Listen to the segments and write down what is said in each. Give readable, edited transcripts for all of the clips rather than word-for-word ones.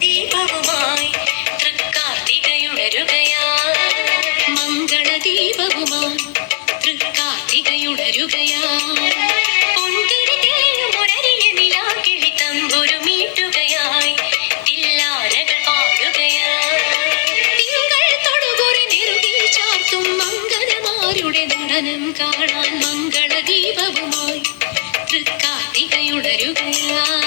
ദീപവുമായി തൃക്കാർത്തികയുണരുകയായി മംഗളദീപവുമായി തൃക്കാർത്തികയുണരുകയായി പൊൻതിരി തെളിയും ഒരരിയ നിലാക്കിളി തമ്പുരു മീട്ടുകയായി തില്ലാനകൾ പാടുകയായി തിങ്കൾ തൊടുകുറി നെറുകിൽ ചാർത്തും മംഗലമാരുടെ നടനം കാണാൻ മംഗളദീപവുമായി തൃക്കാർത്തികയുണരുകയായി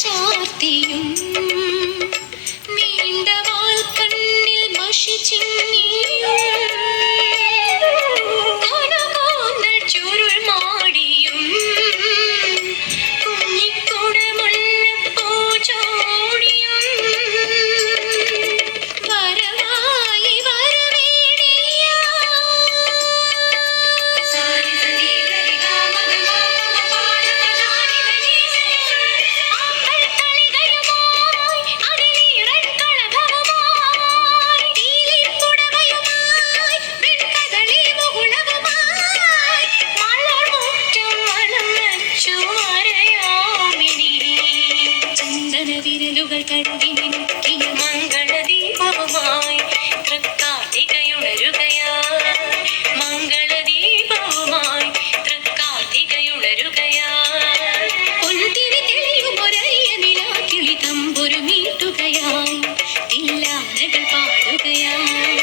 ചാർത്തിയും നീണ്ട വാൽ കണ്ണിൽ മഷി ചിന്നിയും കനകാന്തൾ ചുരുൾ മാടിയും കുഞ്ഞിക്കുടമുല്ലപ്പൂ ചോടിയും വരവായി വരവേടിയ വിരലുകൾ കഴുകി നിൽക്കിയ മംഗളദീപവുമായി തൃക്കാർത്തികയുണരുകയായി മംഗളദീപവുമായി തൃക്കാർത്തികയുണരുകയായി പൊൻതിരി തെളിയും ഒരരിയ നിലാക്കിളി തമ്പുരു മീട്ടുകയായി തില്ലാനകൾ പാടുകയായി